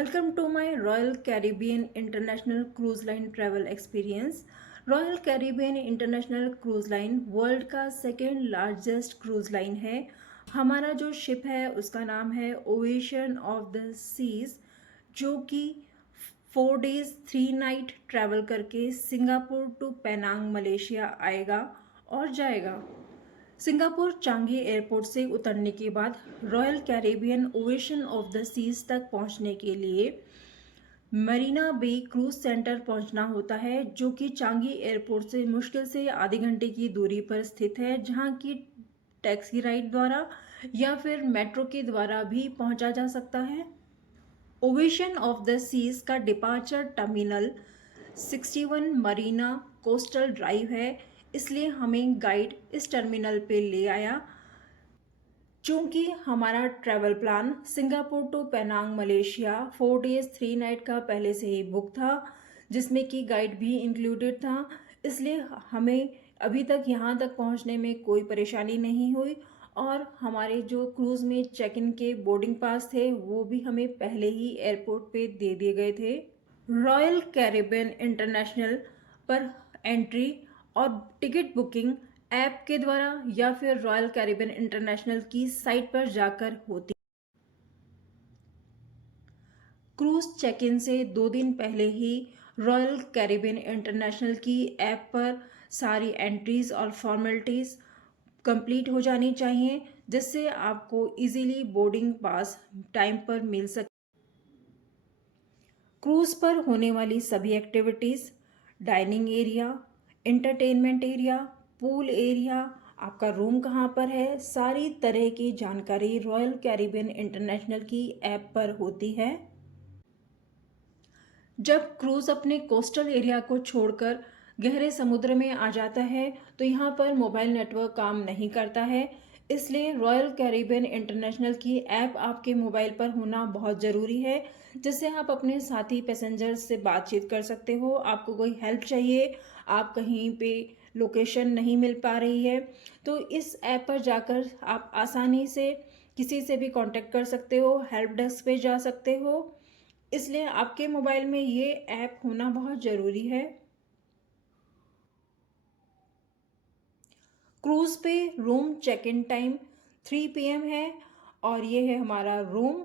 Welcome to my Royal Caribbean International Cruise Line travel experience. Royal Caribbean International cruise line world का second largest cruise line है। हमारा जो ship है उसका नाम है ओशियन ऑफ द सीज, जो कि 4 days 3 night ट्रैवल करके सिंगापुर टू पेनांग मलेशिया आएगा और जाएगा। सिंगापुर चांगी एयरपोर्ट से उतरने के बाद Royal Caribbean Ocean of the Seas तक पहुंचने के लिए मरीना बे क्रूज सेंटर पहुंचना होता है, जो कि चांगी एयरपोर्ट से मुश्किल से आधे घंटे की दूरी पर स्थित है, जहां की टैक्सी राइड द्वारा या फिर मेट्रो के द्वारा भी पहुंचा जा सकता है। ओशियन ऑफ द सीज का departure terminal 61 Marina coastal drive है, इसलिए हमें गाइड इस टर्मिनल पे ले आया। चूंकि हमारा travel plan Singapore to Penang Malaysia 4 days 3 night का पहले से ही बुक था, जिसमें कि गाइड भी इंक्लूडेड था, इसलिए हमें अभी तक यहाँ तक पहुँचने में कोई परेशानी नहीं हुई। और हमारे जो क्रूज़ में चेक इन के बोर्डिंग पास थे वो भी हमें पहले ही एयरपोर्ट पे दे दिए गए थे। रॉयल कैरिबियन इंटरनेशनल पर एंट्री और टिकट बुकिंग ऐप के द्वारा या फिर रॉयल कैरिबियन इंटरनेशनल की साइट पर जाकर होती। क्रूज चेक इन से 2 दिन पहले ही रॉयल कैरिबियन इंटरनेशनल की ऐप पर सारी एंट्रीज और फॉर्मेलिटीज़ कंप्लीट हो जानी चाहिए, जिससे आपको इजीली बोर्डिंग पास टाइम पर मिल सके। क्रूज पर होने वाली सभी activities, dining area, entertainment area, pool area, आपका रूम कहाँ पर है, सारी तरह की जानकारी रॉयल कैरिबियन इंटरनेशनल की ऐप पर होती है। जब क्रूज़ अपने कोस्टल एरिया को छोड़कर गहरे समुद्र में आ जाता है तो यहाँ पर मोबाइल नेटवर्क काम नहीं करता है, इसलिए रॉयल कैरिबियन इंटरनेशनल की ऐप आपके मोबाइल पर होना बहुत ज़रूरी है, जिससे आप अपने साथी पैसेंजर्स से बातचीत कर सकते हो। आपको कोई हेल्प चाहिए, आप कहीं पे लोकेशन नहीं मिल पा रही है, तो इस ऐप पर जाकर आप आसानी से किसी से भी कांटेक्ट कर सकते हो, हेल्प डेस्क पे जा सकते हो। इसलिए आपके मोबाइल में ये ऐप होना बहुत ज़रूरी है। क्रूज़ पे room check in time 3 PM है और ये है हमारा रूम।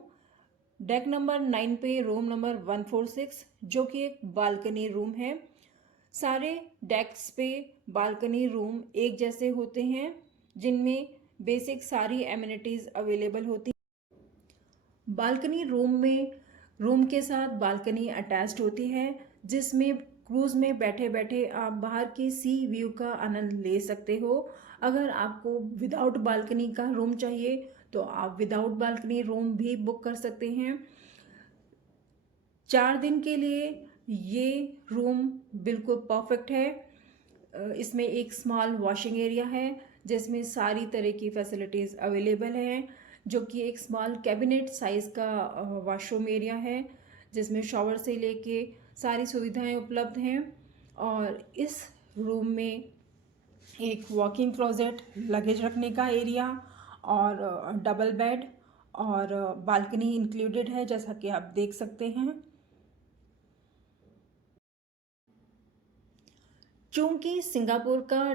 डेक नंबर 9 पे रूम नंबर 146, जो कि एक बालकनी रूम है। सारे डेक्स पे बालकनी रूम एक जैसे होते हैं, जिनमें बेसिक सारी एमिनिटीज़ अवेलेबल होती हैं। बालकनी रूम में रूम के साथ बालकनी अटैच्ड होती है, जिसमें क्रूज़ में बैठे बैठे आप बाहर की सी व्यू का आनंद ले सकते हो। अगर आपको विदाउट बालकनी का रूम चाहिए तो आप विदाउट बालकनी रूम भी बुक कर सकते हैं। 4 दिन के लिए ये रूम बिल्कुल परफेक्ट है। इसमें एक स्मॉल वॉशिंग एरिया है, जिसमें सारी तरह की फैसिलिटीज़ अवेलेबल हैं, जो कि एक स्मॉल कैबिनेट साइज़ का वॉशरूम एरिया है, जिसमें शॉवर से लेके सारी सुविधाएं उपलब्ध हैं। और इस रूम में एक वॉकिंग क्लोजेट, लगेज रखने का एरिया और डबल बेड और बालकनी इंक्लूडेड है, जैसा कि आप देख सकते हैं। चूँकि सिंगापुर का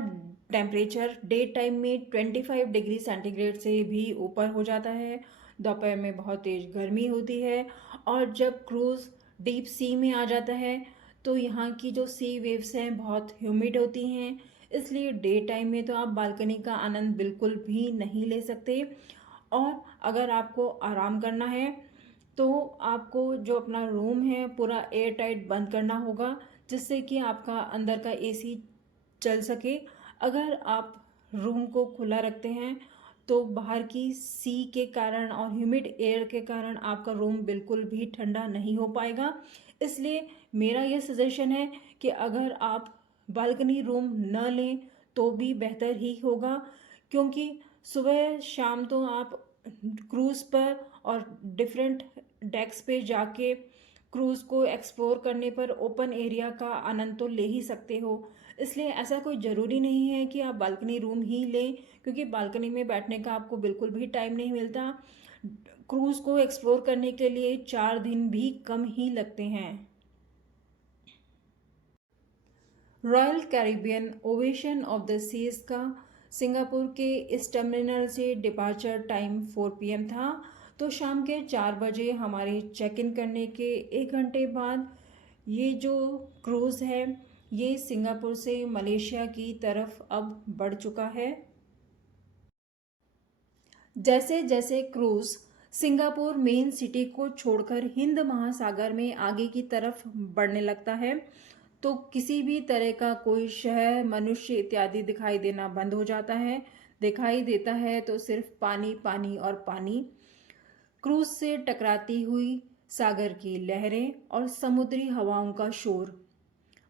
टेम्परेचर डे टाइम में 25 डिग्री सेंटीग्रेड से भी ऊपर हो जाता है, दोपहर में बहुत तेज़ गर्मी होती है, और जब क्रूज़ डीप सी में आ जाता है तो यहाँ की जो सी वेव्स हैं बहुत ह्यूमिड होती हैं, इसलिए डे टाइम में तो आप बालकनी का आनंद बिल्कुल भी नहीं ले सकते। और अगर आपको आराम करना है तो आपको जो अपना रूम है पूरा एयर टाइट बंद करना होगा, जिससे कि आपका अंदर का एसी चल सके। अगर आप रूम को खुला रखते हैं तो बाहर की सी के कारण और ह्यूमिड एयर के कारण आपका रूम बिल्कुल भी ठंडा नहीं हो पाएगा। इसलिए मेरा ये सजेशन है कि अगर आप बालकनी रूम न लें तो भी बेहतर ही होगा, क्योंकि सुबह शाम तो आप क्रूज़ पर और डिफरेंट डेक्स पे जाके क्रूज़ को एक्सप्लोर करने पर ओपन एरिया का आनंद तो ले ही सकते हो। इसलिए ऐसा कोई ज़रूरी नहीं है कि आप बालकनी रूम ही लें, क्योंकि बालकनी में बैठने का आपको बिल्कुल भी टाइम नहीं मिलता। क्रूज़ को एक्सप्लोर करने के लिए 4 दिन भी कम ही लगते हैं। Royal Caribbean Ovation of the Seas का सिंगापुर के इस टर्मिनल से डिपार्चर टाइम 4 PM था। तो शाम के 4 बजे हमारे चेक इन करने के 1 घंटे बाद ये जो क्रूज़ है ये सिंगापुर से मलेशिया की तरफ अब बढ़ चुका है। जैसे जैसे क्रूज़ सिंगापुर मेन सिटी को छोड़कर हिंद महासागर में आगे की तरफ बढ़ने लगता है तो किसी भी तरह का कोई शहर, मनुष्य इत्यादि दिखाई देना बंद हो जाता है। दिखाई देता है तो सिर्फ पानी, पानी और पानी। क्रूज से टकराती हुई सागर की लहरें और समुद्री हवाओं का शोर।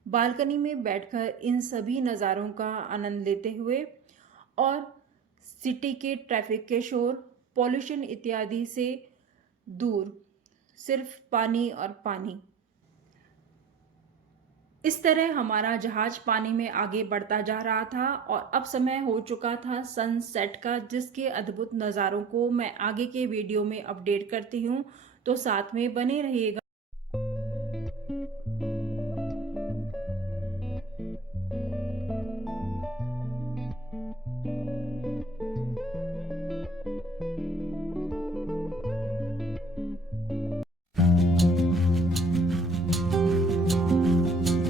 बालकनी में बैठकर इन सभी नज़ारों का आनंद लेते हुए और सिटी के ट्रैफिक के शोर, पॉल्यूशन इत्यादि से दूर सिर्फ पानी और पानी। इस तरह हमारा जहाज पानी में आगे बढ़ता जा रहा था और अब समय हो चुका था सनसेट का, जिसके अद्भुत नज़ारों को मैं आगे के वीडियो में अपडेट करती हूँ। तो साथ में बने रहिएगा।